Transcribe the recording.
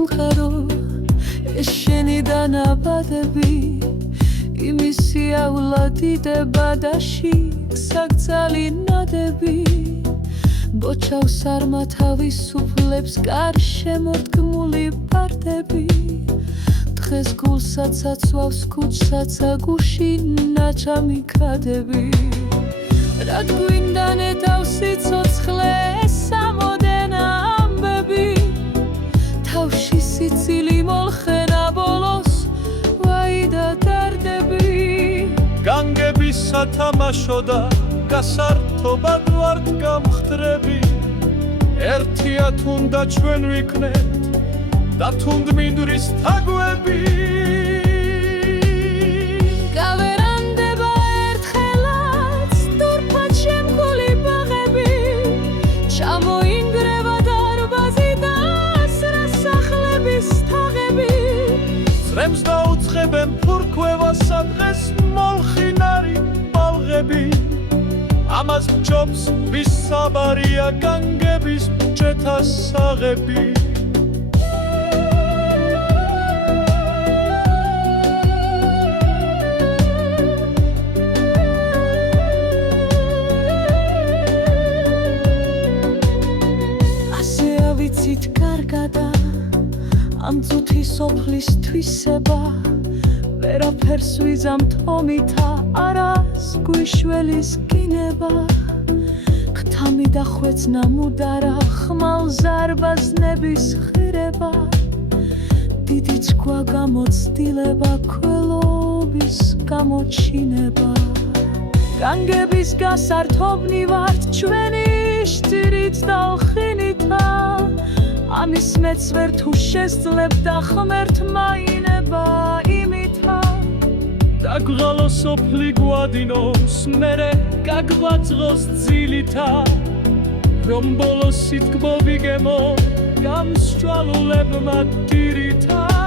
სამყარო ეს შენი დანაბადები იმისი ავლადიდება და შიგსაგძალი ნადები ბოჩავს არმა თავისუფლებს კარშე მორდგმული ბარდები დღეს გულსაც აცვავს ქუჩსაც აგუში ნაჩამი ქადები რა გვინდა ნეტავს სიცოცხლე სამოდენა ამბები თავში სიცილი მოლხენა ბოლოს ვაი და დარდები განგების სათამაშო და გასართობად ვართ გამხდრები ერთიათ უნდა ჩვენ ვიქნეთ და თუნდ მინდვრის თაგვები გავერანდება ერთხელაც თურფად შემკული ბაღები ჩამოინგრევა დარბაზი და ასრა სახლების თაღები წრემს დაუწყებენ ფურქვევასა დღეს მოლხინარი ბალღები ამას ჯობს ვის საბარია განგების ბჭეთა საღები ასე ავიცით კარგადა ამ წუთი სოფლის თვისება ვერაფერს ვიზამთ ომითა არას გვიშველის გინება ხთამი და ხვეცნა მუდარა ხმალ ზარბაზნების ხირება დიდი ცქვა გამოცდილება ქველობის გამოჩინება განგების გასართობნი ვართ ჩვენი შტირით და ლხინითა ამის მეც ვერ თუ შესძლებ და ხმერთ მაინება იმითა დაგღალო სოფლი გვადინოს მერე გაგვაწყოს ძილითა რომ ბოლოს სიტკბო ვიგემო გამსჭვალულებმა ტირითა